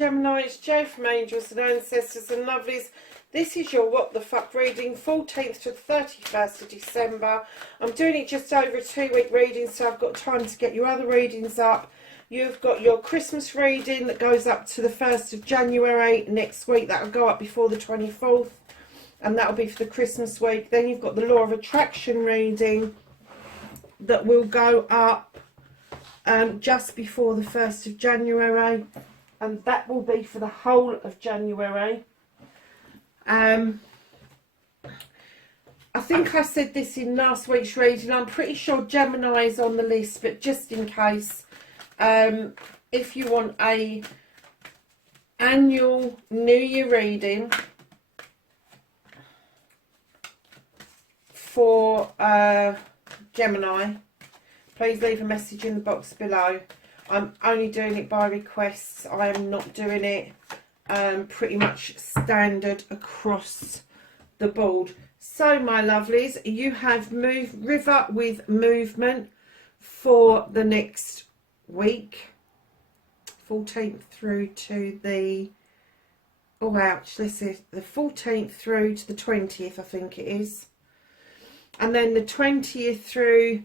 Gemini, it's Jo from Angels and Ancestors and Lovelies. This is your What the Fuck reading, 14th to the 31st of December. I'm doing it just over a 2-week reading, so I've got time to get your other readings up. You've got your Christmas reading that goes up to the 1st of January next week. That'll go up before the 24th, and that'll be for the Christmas week. Then you've got the Law of Attraction reading that will go up just before the 1st of January. And that will be for the whole of January. I think I said this in last week's reading. I'm pretty sure Gemini is on the list, but just in case, if you want a annual New Year reading for Gemini, please leave a message in the box below. I'm only doing it by requests. I am not doing it pretty much standard across the board. So, my lovelies, you have River with movement for the next week. 14th through to the... Oh, ouch. Let's see. The 14th through to the 20th, I think it is. And then the 20th through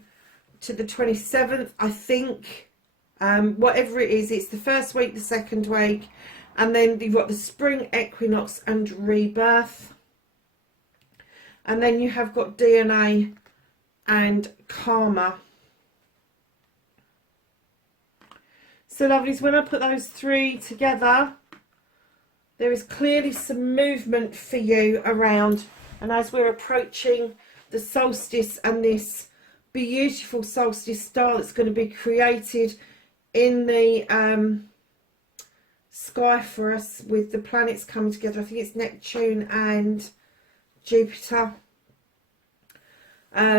to the 27th, I think... whatever it is, it's the first week, the second week, and then you've got the spring equinox and rebirth, and then you have got DNA and karma. So, lovelies, when I put those three together, there is clearly some movement for you around, and as we're approaching the solstice and this beautiful solstice star that's going to be created in the sky for us with the planets coming together. I think it's Neptune and Jupiter. I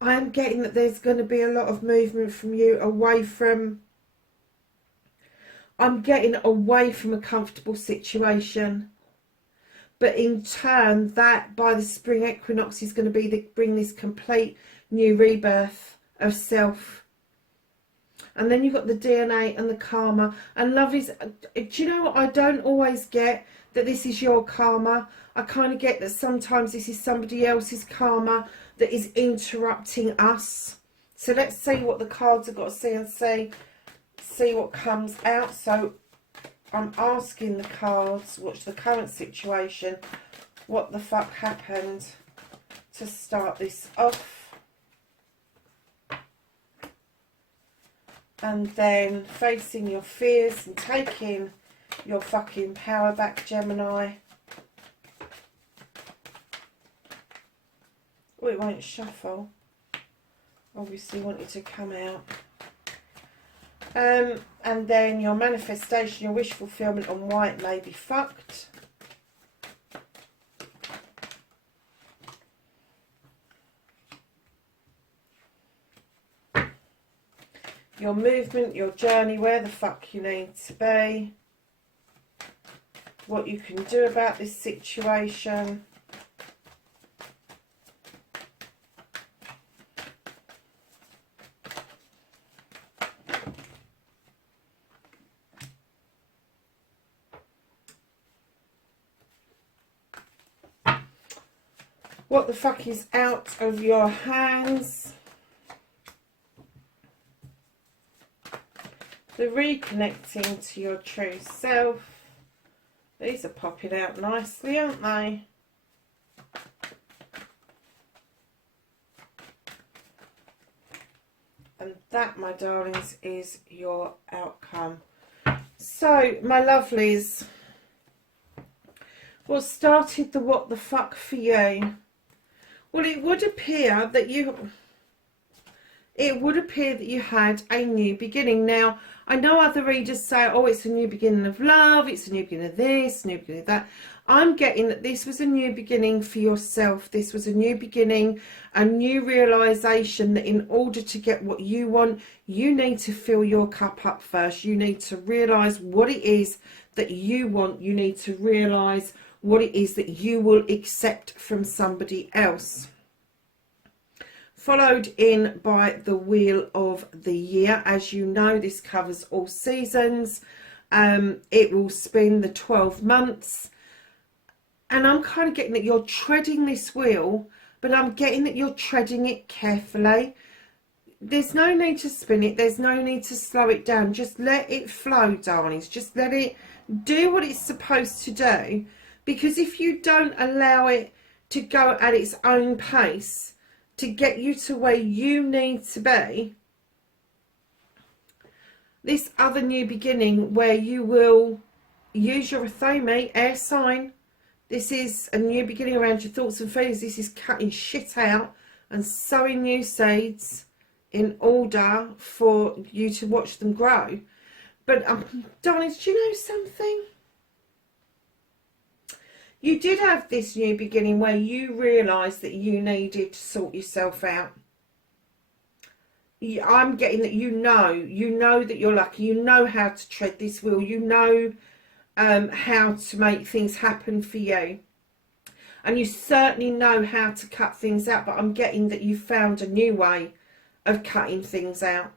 am getting that there's going to be a lot of movement from you away from... I'm getting away from a comfortable situation. But in turn, that by the spring equinox is going to be bring this complete new rebirth of self. And then you've got the DNA and the karma. And lovelies, do you know what? I don't always get that this is your karma. I kind of get that sometimes this is somebody else's karma that is interrupting us. So let's see what the cards have got to say and see what comes out. So I'm asking the cards, what's the current situation? What the fuck happened to start this off? And then facing your fears and taking your fucking power back, Gemini. Oh, it won't shuffle. Obviously wanted to come out. And then your manifestation, your wish fulfillment on why it may be fucked. Your movement, your journey, where the fuck you need to be. What you can do about this situation. What the fuck is out of your hands. The reconnecting to your true self. These are popping out nicely, aren't they? And that, my darlings, is your outcome. So, my lovelies, what started the what the fuck for you? Well, it would appear that it would appear that you had a new beginning. Now, I know other readers say, oh, it's a new beginning of love, it's a new beginning of this, a new beginning of that. I'm getting that this was a new beginning for yourself. This was a new beginning, a new realisation that in order to get what you want, you need to fill your cup up first. You need to realise what it is that you want. You need to realise what it is that you will accept from somebody else. Followed in by the Wheel of the Year. As you know, this covers all seasons. It will spin the 12 months. And I'm kind of getting that you're treading this wheel, but I'm getting that you're treading it carefully. There's no need to spin it. There's no need to slow it down. Just let it flow, darlings. Just let it do what it's supposed to do. Because if you don't allow it to go at its own pace to get you to where you need to be, this other new beginning where you will use your Athame air sign, this is a new beginning around your thoughts and feelings. This is cutting shit out and sowing new seeds in order for you to watch them grow. But darlings, do you know something? You did have this new beginning where you realised that you needed to sort yourself out. I'm getting that you know that you're lucky. You know how to tread this wheel. You know how to make things happen for you. And you certainly know how to cut things out. But I'm getting that you found a new way of cutting things out.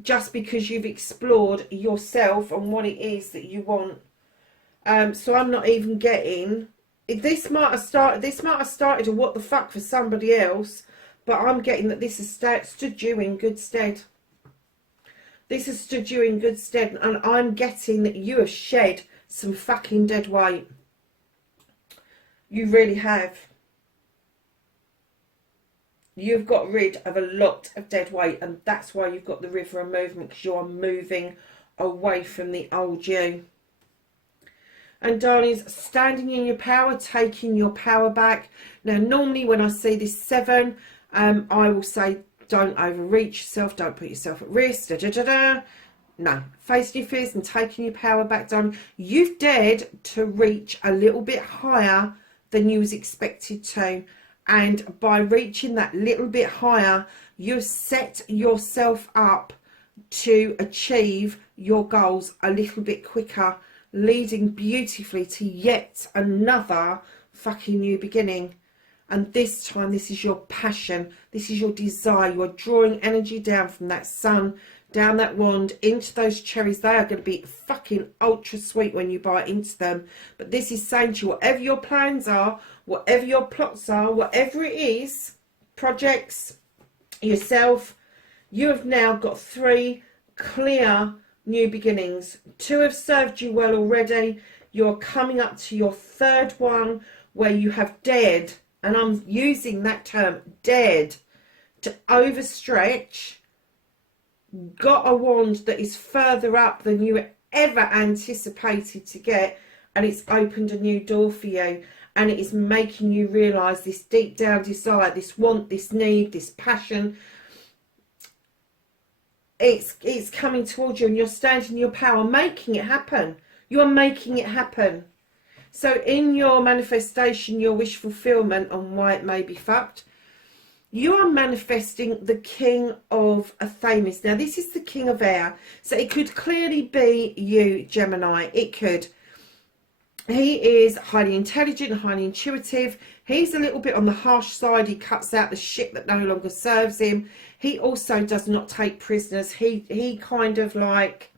Just because you've explored yourself and what it is that you want. So I'm not even getting... This might have started a what the fuck for somebody else, but I'm getting that this has stood you in good stead. This has stood you in good stead, and I'm getting that you have shed some fucking dead weight. You really have. You've got rid of a lot of dead weight, and that's why you've got the River of Movement, because you are moving away from the old you. And darlings, standing in your power, taking your power back. Now, normally when I see this 7, I will say, don't overreach yourself, don't put yourself at risk, da da da da. No, facing your fears and taking your power back, darling. You've dared to reach a little bit higher than you was expected to. And by reaching that little bit higher, you've set yourself up to achieve your goals a little bit quicker, leading beautifully to yet another fucking new beginning. And this time, this is your passion, this is your desire. You are drawing energy down from that sun, down that wand, into those cherries. They are going to be fucking ultra sweet when you bite into them. But this is saying to you, whatever your plans are, whatever your plots are, whatever it is, projects, yourself, you have now got 3 clear new beginnings. 2 have served you well already. You're coming up to your 3rd one where you have dared, and I'm using that term, dared, to overstretch, got a wand that is further up than you ever anticipated to get, and it's opened a new door for you, and it is making you realise this deep down desire, this want, this need, this passion. It's coming towards you, and you're standing in your power, making it happen. You are making it happen. So in your manifestation, your wish fulfillment, and why it may be fucked, you are manifesting the King of Athames. Now, this is the King of Air. So it could clearly be you, Gemini. It could. He is highly intelligent, highly intuitive. He's a little bit on the harsh side. He cuts out the shit that no longer serves him. He also does not take prisoners. He kind of like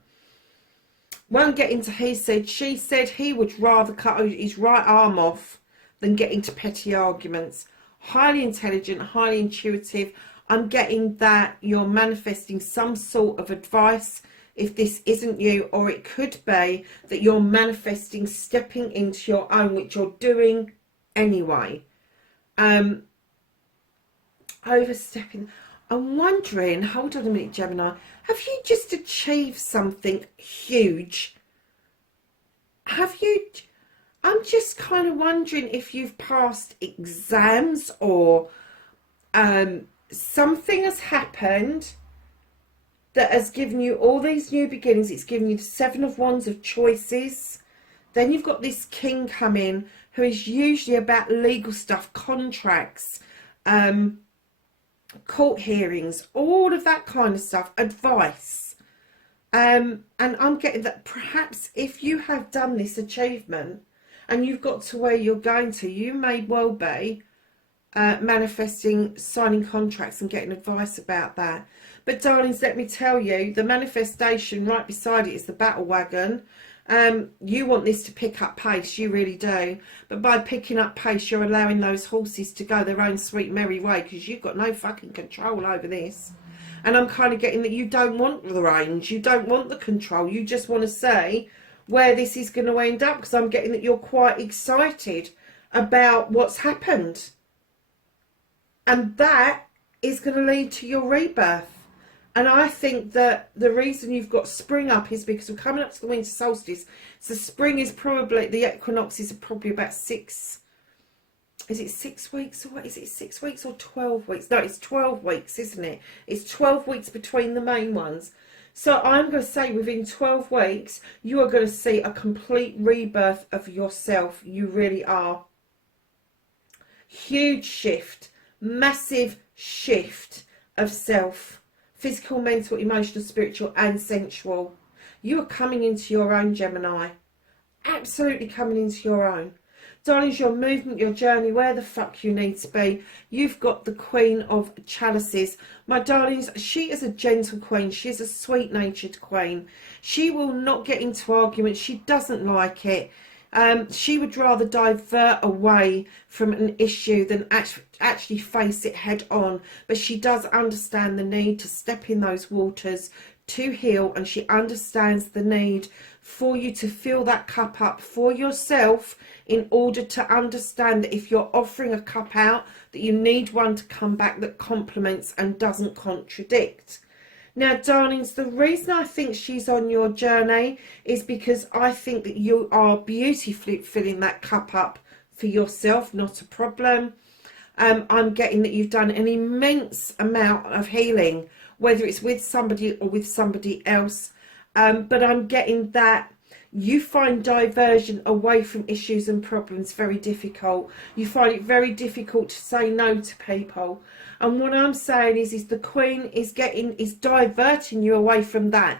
won't get into he said, she said. He would rather cut his right arm off than get into petty arguments. Highly intelligent, highly intuitive. I'm getting that you're manifesting some sort of advice if this isn't you, or it could be that you're manifesting stepping into your own, which you're doing anyway. Overstepping. I'm wondering, hold on a minute, Gemini, have you just achieved something huge? Have you? I'm just kind of wondering if you've passed exams, or something has happened that has given you all these new beginnings. It's given you the Seven of Wands of choices. Then you've got this king come in, who is usually about legal stuff, contracts, court hearings, all of that kind of stuff, advice. And I'm getting that perhaps if you have done this achievement and you've got to where you're going to, you may well be manifesting, signing contracts and getting advice about that. But darlings, let me tell you, the manifestation right beside it is the battle wagon. You want this to pick up pace, you really do. But by picking up pace, you're allowing those horses to go their own sweet merry way, because you've got no fucking control over this. And I'm kind of getting that you don't want the reins, you don't want the control, you just want to see where this is going to end up, because I'm getting that you're quite excited about what's happened. And that is going to lead to your rebirth. And I think that the reason you've got spring up is because we're coming up to the winter solstice. So spring is probably, the equinoxes are probably about 6, is it 6 weeks or what? Is it 6 weeks or 12 weeks? No, it's 12 weeks, isn't it? It's 12 weeks between the main ones. So I'm going to say within 12 weeks, you are going to see a complete rebirth of yourself. You really are. Huge shift, massive shift of self. Physical, mental, emotional, spiritual and sensual. You are coming into your own, Gemini. Absolutely coming into your own. Darlings, your movement, your journey, where the fuck you need to be. You've got the Queen of Chalices. My darlings, she is a gentle queen. She's a sweet-natured queen. She will not get into arguments. She doesn't like it. She would rather divert away from an issue than actually face it head on. But she does understand the need to step in those waters to heal, and she understands the need for you to fill that cup up for yourself, in order to understand that if you're offering a cup out, that you need one to come back that complements and doesn't contradict. Now, darlings, the reason I think she's on your journey is because I think that you are beautifully filling that cup up for yourself, not a problem. I'm getting that you've done an immense amount of healing, whether it's with somebody or with somebody else. But I'm getting that you find diversion away from issues and problems very difficult. You find it very difficult to say no to people. And what I'm saying is the Queen is diverting you away from that.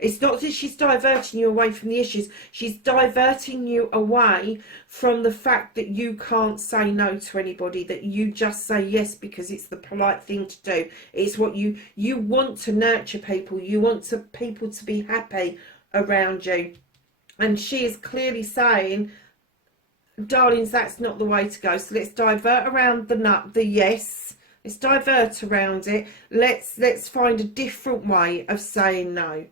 It's not that she's diverting you away from the issues. She's diverting you away from the fact that you can't say no to anybody, that you just say yes because it's the polite thing to do. It's what you want to nurture people. You want people to be happy around you. And she is clearly saying, darlings, that's not the way to go. So let's divert around the yes. Let's divert around it. Let's find a different way of saying no.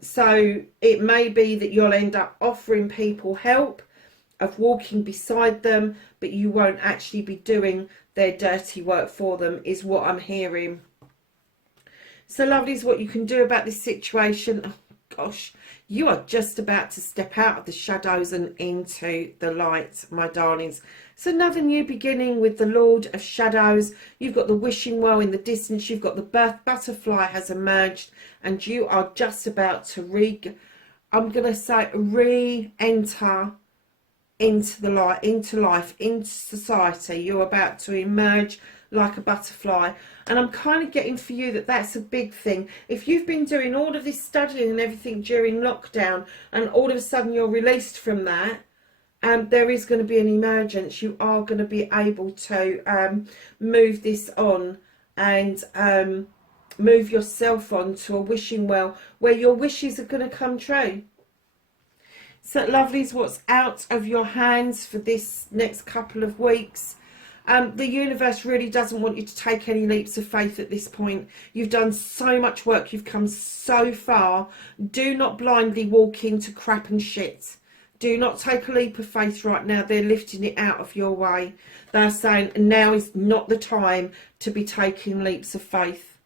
So it may be that you'll end up offering people help, of walking beside them, but you won't actually be doing their dirty work for them, is what I'm hearing. So lovelies, what you can do about this situation, oh gosh, you are just about to step out of the shadows and into the light, my darlings. It's another new beginning with the Lord of Shadows. You've got the wishing well in the distance. You've got the butterfly has emerged, and you are just about to re-enter into the light, into life, into society. You're about to emerge like a butterfly. And I'm kind of getting for you that that's a big thing. If you've been doing all of this studying and everything during lockdown, and all of a sudden you're released from that, there is going to be an emergence. You are going to be able to move this on and move yourself on to a wishing well where your wishes are going to come true. So lovelies, what's out of your hands for this next couple of weeks? The universe really doesn't want you to take any leaps of faith at this point. You've done so much work. You've come so far. Do not blindly walk into crap and shit. Do not take a leap of faith right now. They're lifting it out of your way. They're saying now is not the time to be taking leaps of faith.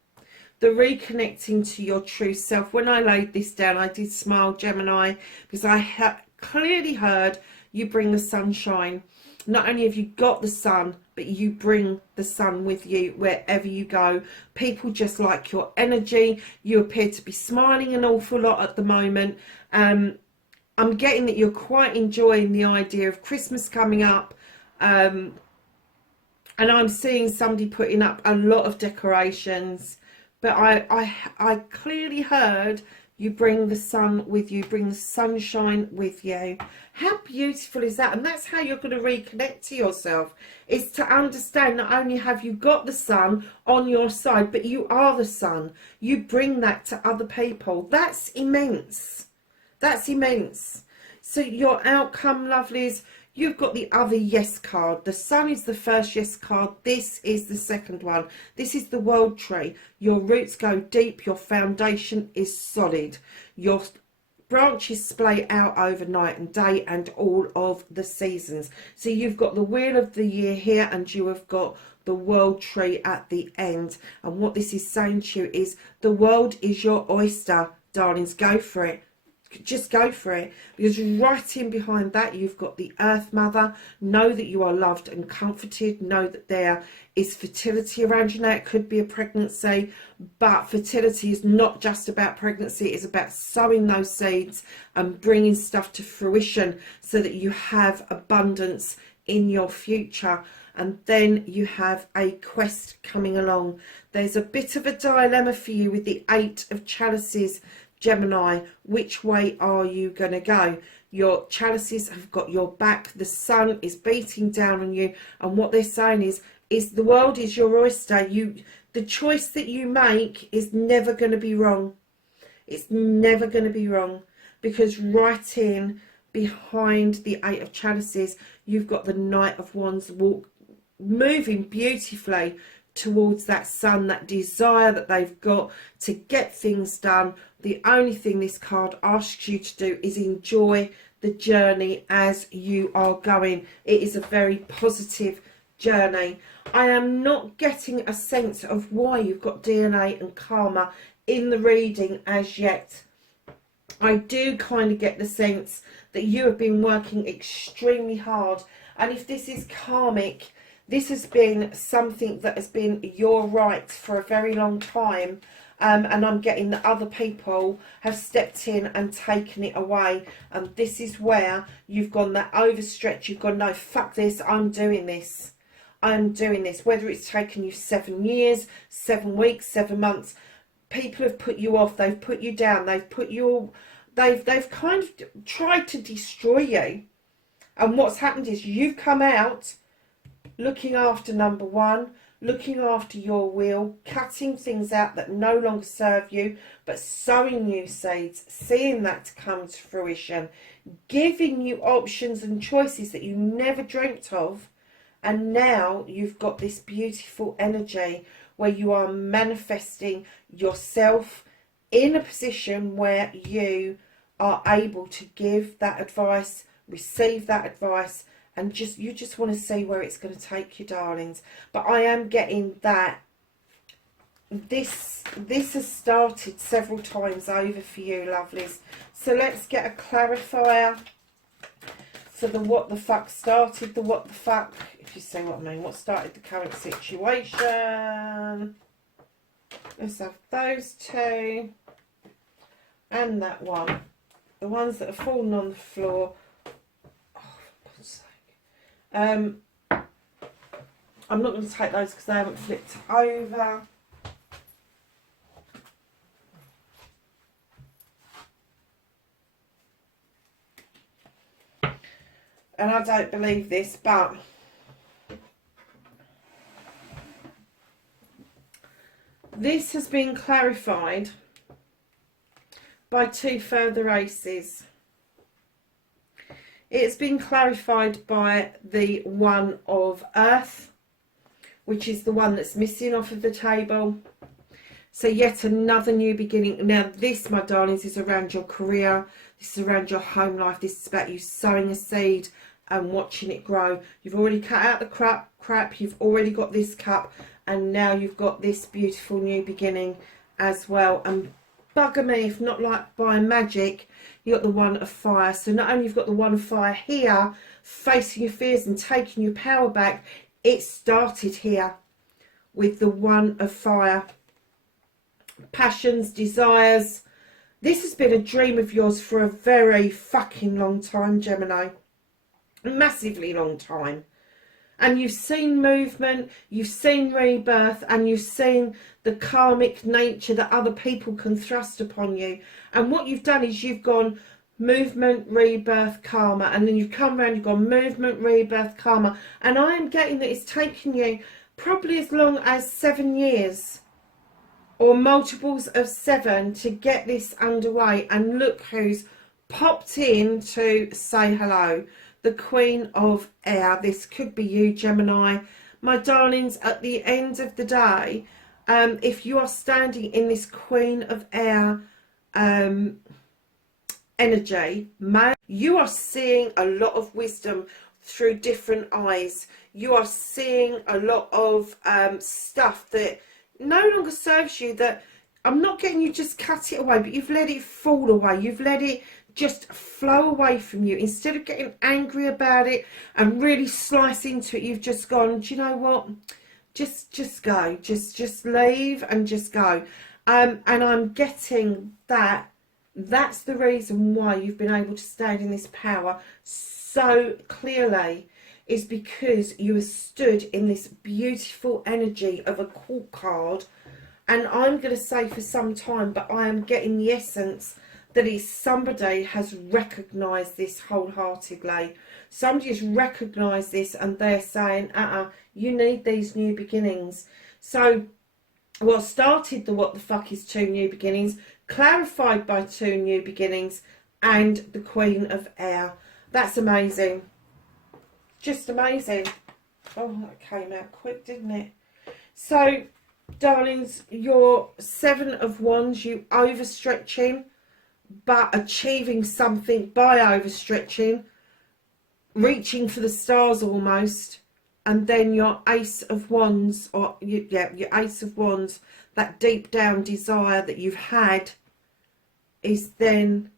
The reconnecting to your true self. When I laid this down, I did smile, Gemini, because I clearly heard you bring the sunshine. Not only have you got the sun, but you bring the sun with you wherever you go. People just like your energy. You appear to be smiling an awful lot at the moment. I'm getting that you're quite enjoying the idea of Christmas coming up. And I'm seeing somebody putting up a lot of decorations. But I clearly heard you bring the sun with you, bring the sunshine with you. How beautiful is that? And that's how you're going to reconnect to yourself, is to understand not only have you got the sun on your side, but you are the sun. You bring that to other people. That's immense. That's immense. So your outcome, lovelies, you've got the other yes card. The sun is the first yes card. This is the second one. This is the world tree. Your roots go deep. Your foundation is solid. Your branches splay out over night and day and all of the seasons. So you've got the wheel of the year here, and you have got the world tree at the end. And what this is saying to you is the world is your oyster, darlings. Go for it. Just go for it, because right in behind that you've got the Earth Mother. Know that you are loved and comforted. Know that there is fertility around you now. It could be a pregnancy, but fertility is not just about pregnancy. It's about sowing those seeds and bringing stuff to fruition so that you have abundance in your future. And then you have a quest coming along. There's a bit of a dilemma for you with the Eight of Chalices, Gemini. Which way are you going to go? Your chalices have got your back. The sun is beating down on you, and what they're saying is the world is your oyster. The choice that you make is never going to be wrong. It's never going to be wrong, because right in behind the Eight of Chalices you've got the Knight of Wands moving beautifully towards that sun, that desire that they've got to get things done. The only thing this card asks you to do is enjoy the journey as you are going. It is a very positive journey. I am not getting a sense of why you've got DNA and karma in the reading as yet. I do kind of get the sense that you have been working extremely hard, and if this is karmic, this has been something that has been your right for a very long time, and I'm getting that other people have stepped in and taken it away, and this is where you've gone that overstretch. You've gone, no, fuck this, I'm doing this. I'm doing this. Whether it's taken you 7 years, 7 weeks, 7 months, people have put you off, they've put you down, they've put you, they've kind of tried to destroy you, and what's happened is you've come out looking after number one, looking after your wheel, cutting things out that no longer serve you, but sowing new seeds, seeing that come to fruition, giving you options and choices that you never dreamt of. And now you've got this beautiful energy where you are manifesting yourself in a position where you are able to give that advice, receive that advice, and you just want to see where it's going to take you, darlings. But I am getting that this has started several times over for you, lovelies. So let's get a clarifier for the what the fuck started the what the fuck, if you see what I mean. What started the current situation? Let's have those two and that one. The ones that have fallen on the floor. I'm not going to take those because they haven't flipped over. And I don't believe this, but this has been clarified by two further aces. It's been clarified by the one of Earth, which is the one that's missing off of the table. So yet another new beginning. Now this, my darlings, is around your career. This is around your home life. This is about you sowing a seed and watching it grow. You've already cut out the crap. You've already got this cup. And now you've got this beautiful new beginning as well. And bugger me if not like by magic, you got the one of fire. So not only you've got the one of fire here facing your fears and taking your power back, It started here with the One of Fire. Passions, desires. This has been a dream of yours for a very fucking long time, Gemini. A massively long time. And you've seen movement, you've seen rebirth, and you've seen the karmic nature that other people can thrust upon you. And what you've done is you've gone movement, rebirth, karma, and then you've come around, you've gone movement, rebirth, karma. And I am getting that it's taken you probably as long as 7 years or multiples of 7 to get this underway. And look who's popped in to say hello. The Queen of Air. This could be you, Gemini. My darlings, at the end of the day, if you are standing in this Queen of Air energy, you are seeing a lot of wisdom through different eyes. You are seeing a lot of stuff that no longer serves you, that I'm not getting you just cut it away, but you've let it fall away. You've let it just flow away from you. Instead of getting angry about it and really slice into it, you've just gone, do you know what? Just go. Just leave and just go. And I'm getting that. That's the reason why you've been able to stand in this power so clearly, is because you have stood in this beautiful energy of a court card. And I'm going to say for some time, but I am getting the essence that is somebody has recognised this wholeheartedly. Somebody has recognised this and they're saying, you need these new beginnings. So what started the what the fuck is 2 new beginnings, clarified by 2 new beginnings, and the Queen of Air. That's amazing. Just amazing. Oh, that came out quick, didn't it? So, darlings, your 7 of Wands, you overstretching, but achieving something by overstretching, reaching for the stars almost. And then your Ace of Wands, or your Ace of Wands, that deep down desire that you've had, is then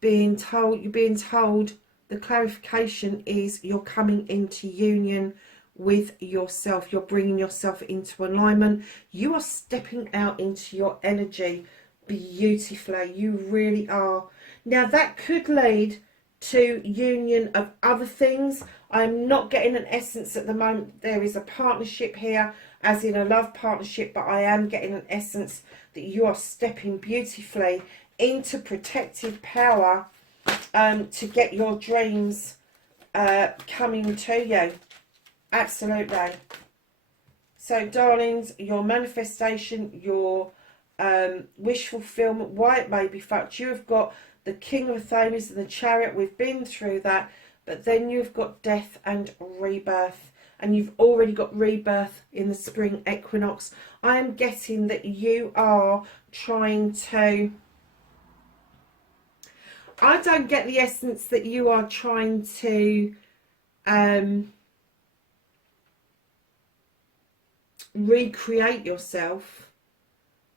being told, the clarification is you're coming into union with yourself. You're bringing yourself into alignment. You are stepping out into your energy beautifully. You really are. Now that could lead to union of other things. I'm not getting an essence at the moment. There is a partnership here, as in a love partnership, but I am getting an essence that you are stepping beautifully into protective power to get your dreams coming to you. Absolutely. So, darlings, your manifestation, your wish fulfillment, why it may be fucked. You have got the King of Thrones and the Chariot. We've been through that. But then you've got death and rebirth. And you've already got rebirth in the spring equinox. I am getting that you are trying to... I don't get the essence that you are trying to recreate yourself.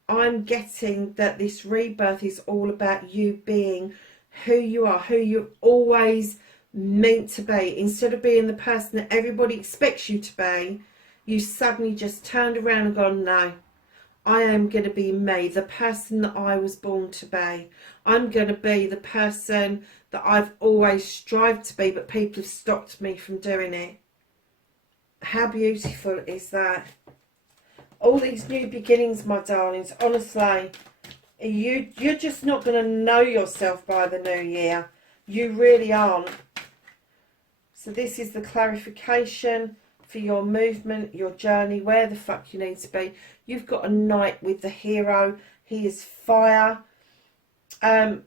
I'm getting that this rebirth is all about you being who you are, who you've always meant to be. Instead of being the person that everybody expects you to be, you suddenly just turned around and gone, no, I am going to be me, the person that I was born to be. I'm going to be the person that I've always strived to be, but people have stopped me from doing it. How beautiful is that? All these new beginnings, my darlings, honestly, you're just not going to know yourself by the new year. You really aren't. So this is the clarification for your movement, your journey, where the fuck you need to be. You've got a knight with the hero. He is fire. I'm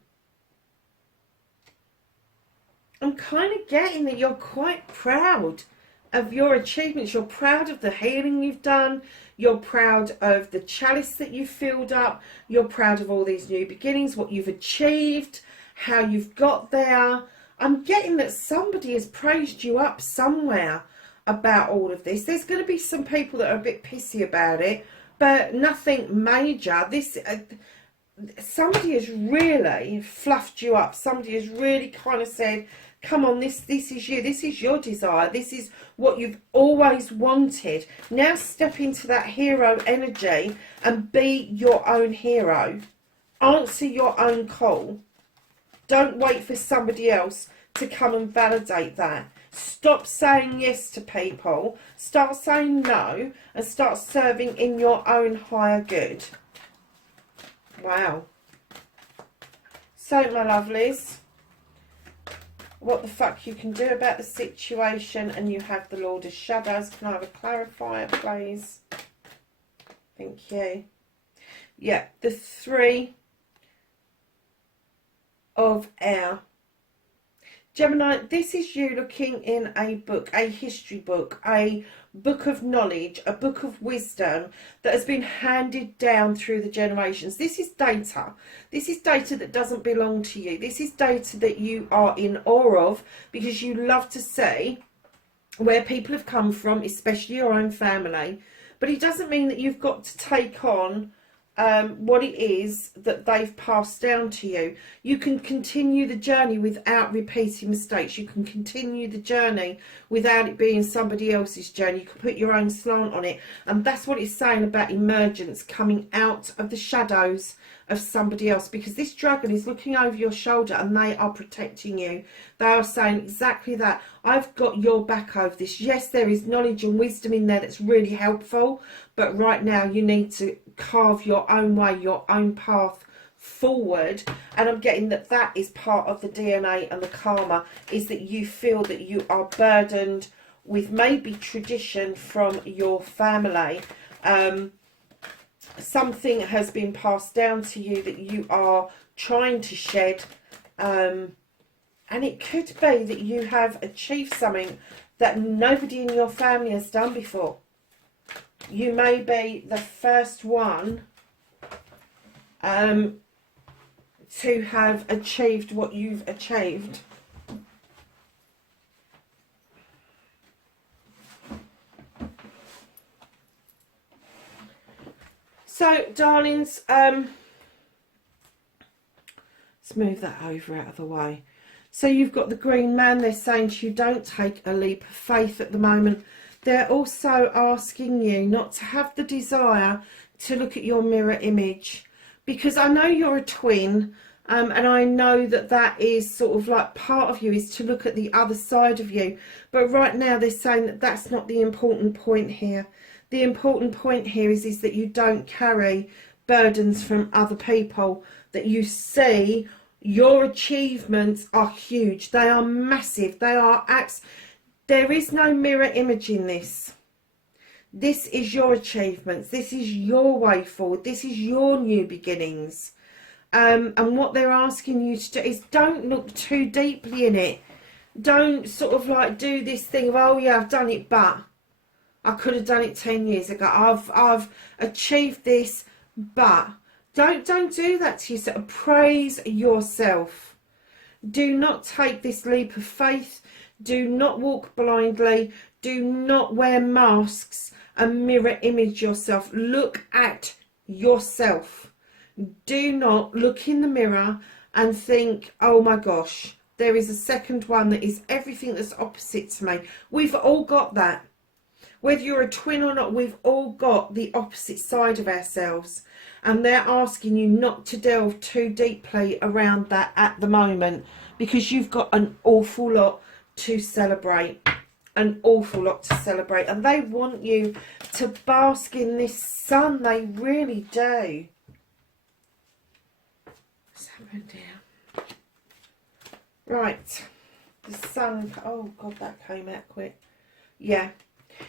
kind of getting that you're quite proud of your achievements. You're proud of the healing you've done. You're proud of the chalice that you've filled up. You're proud of all these new beginnings, what you've achieved, how you've got there. I'm getting that somebody has praised you up somewhere about all of this. There's going to be some people that are a bit pissy about it, but nothing major. This somebody has really fluffed you up. Somebody has really kind of said, Come on, this is you. This is your desire. This is what you've always wanted. Now step into that hero energy and be your own hero. Answer your own call. Don't wait for somebody else to come and validate that. Stop saying yes to people. Start saying no and start serving in your own higher good. Wow. So, my lovelies, what the fuck you can do about the situation, and you have the Lord of Shadows. Can I have a clarifier, please? Thank you. Yeah, the Three of Air. Gemini, this is you looking in a book, a history book, a book of knowledge, a book of wisdom that has been handed down through the generations. This is data. This is data that doesn't belong to you. This is data that you are in awe of because you love to see where people have come from, especially your own family. But it doesn't mean that you've got to take on what it is that they've passed down to you. You can continue the journey without repeating mistakes. You can continue the journey without it being somebody else's journey. You can put your own slant on it. And that's what it's saying about emergence, coming out of the shadows of somebody else, because this dragon is looking over your shoulder and they are protecting you. They are saying exactly that. I've got your back over this. Yes, there is knowledge and wisdom in there that's really helpful, but right now you need to carve your own way, your own path forward. And I'm getting that that is part of the DNA and the karma, is that you feel that you are burdened with maybe tradition from your family. Something has been passed down to you that you are trying to shed, and it could be that you have achieved something that nobody in your family has done before. You may be the first one to have achieved what you've achieved. So, darlings, let's move that over out of the way. So you've got the green man. They're saying to you, don't take a leap of faith at the moment. They're also asking you not to have the desire to look at your mirror image, because I know you're a twin, and I know that that is sort of like part of you, is to look at the other side of you. But right now they're saying that that's not the important point here. The important point here is that you don't carry burdens from other people, that you see your achievements are huge. They are massive. They are there is no mirror image in this. This is your achievements. This is your way forward. This is your new beginnings. And what they're asking you to do is don't look too deeply in it. Don't sort of like do this thing of, oh yeah, I've done it, but I could have done it 10 years ago. I've achieved this, but don't do that to yourself. Praise yourself. Do not take this leap of faith. Do not walk blindly. Do not wear masks and mirror image yourself. Look at yourself. Do not look in the mirror and think, oh my gosh, there is a second one that is everything that's opposite to me. We've all got that. Whether you're a twin or not, we've all got the opposite side of ourselves. And they're asking you not to delve too deeply around that at the moment, because you've got an awful lot to celebrate. An awful lot to celebrate. And they want you to bask in this sun. They really do. What's happened here? Right. The sun. Oh, God, that came out quick. Yeah.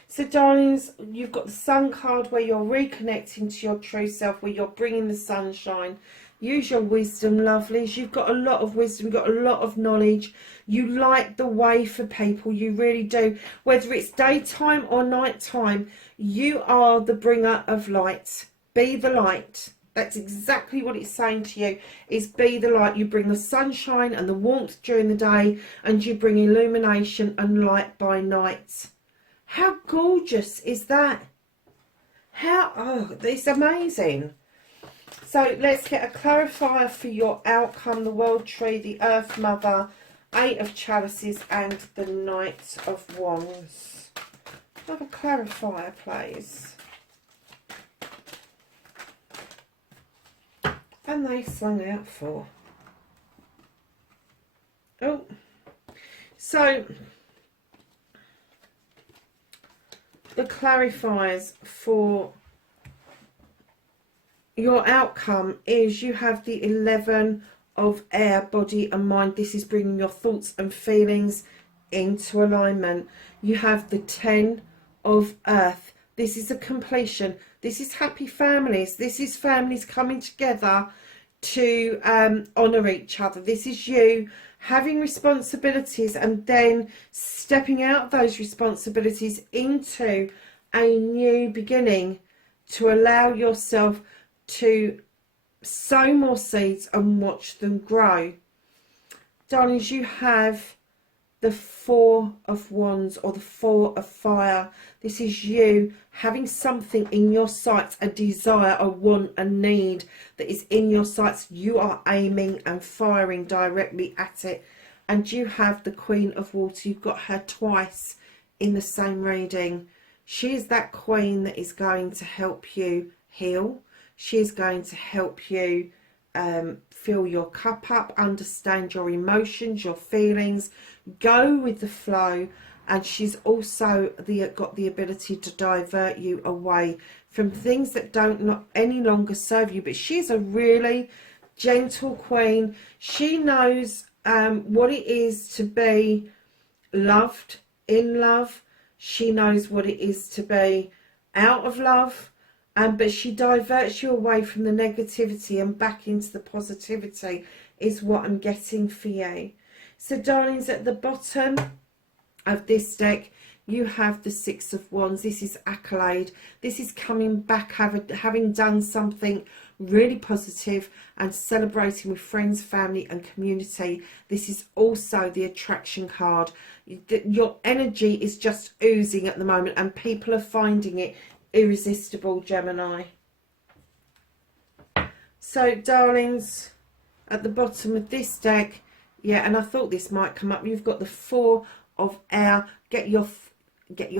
So, darlings, you've got the sun card where you're reconnecting to your true self, where you're bringing the sunshine. Use your wisdom, lovelies. You've got a lot of wisdom, you've got a lot of knowledge. You light the way for people, you really do. Whether it's daytime or nighttime, you are the bringer of light. Be the light. That's exactly what it's saying to you, is be the light. You bring the sunshine and the warmth during the day, and you bring illumination and light by night. How gorgeous is that? It's amazing. So let's get a clarifier for your outcome, the World Tree, the Earth Mother, Eight of Chalices and the Knight of Wands. Another clarifier, please. And they slung out 4. Oh, so the clarifiers for your outcome is you have the 11 of air, body and mind. This is bringing your thoughts and feelings into alignment. You have the 10 of earth. This is a completion. This is happy families. This is families coming together to honour each other. This is you having responsibilities and then stepping out of those responsibilities into a new beginning to allow yourself to sow more seeds and watch them grow. Darlings, you have the 4 of Wands or the 4 of Fire. This is you having something in your sights, a desire, a want, a need that is in your sights. You are aiming and firing directly at it. And you have the Queen of Water. You've got her twice in the same reading. She is that queen that is going to help you heal. She is going to help you fill your cup up, understand your emotions, your feelings, go with the flow. And she's also got the ability to divert you away from things that don't not any longer serve you. But she's a really gentle queen. She knows what it is to be loved, in love. She knows what it is to be out of love. But she diverts you away from the negativity and back into the positivity is what I'm getting for you. So darlings, at the bottom of this deck, you have the 6 of Wands. This is accolade. This is coming back, having done something really positive and celebrating with friends, family and community. This is also the attraction card. Your energy is just oozing at the moment and people are finding it irresistible, Gemini. So darlings, at the bottom of this deck, yeah, and I thought this might come up, you've got the 4 of air. Get your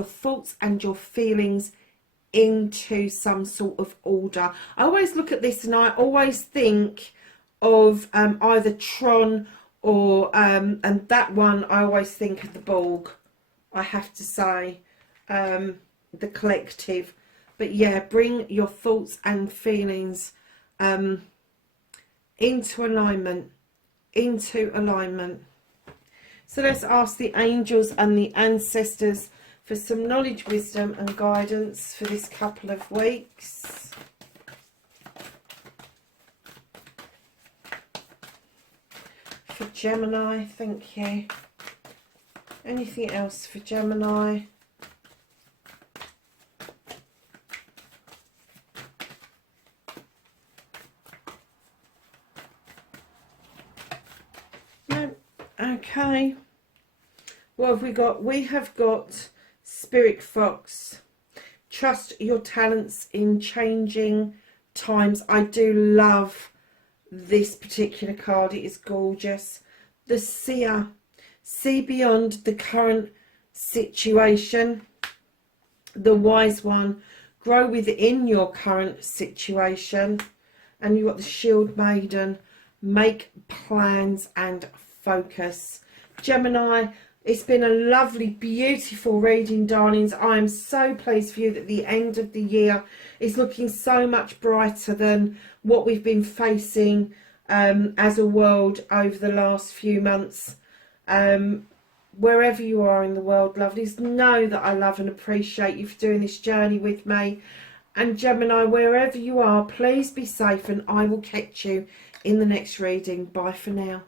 thoughts and your feelings into some sort of order. I always look at this and I always think of either Tron or and that one I always think of the Borg, I have to say, the collective. But yeah, bring your thoughts and feelings into alignment, So let's ask the angels and the ancestors for some knowledge, wisdom and guidance for this couple of weeks. For Gemini, thank you. Anything else for Gemini? No. Okay. What have we got? We have got Spirit Fox. Trust your talents in changing times. I do love this particular card. It is gorgeous. The Seer. See beyond the current situation. The Wise One. Grow within your current situation. And you've got the Shield Maiden. Make plans and focus. Gemini, it's been a lovely, beautiful reading, darlings. I am so pleased for you that the end of the year is looking so much brighter than what we've been facing as a world over the last few months. Wherever you are in the world, lovelies, know that I love and appreciate you for doing this journey with me. And Gemini, wherever you are, please be safe and I will catch you in the next reading. Bye for now.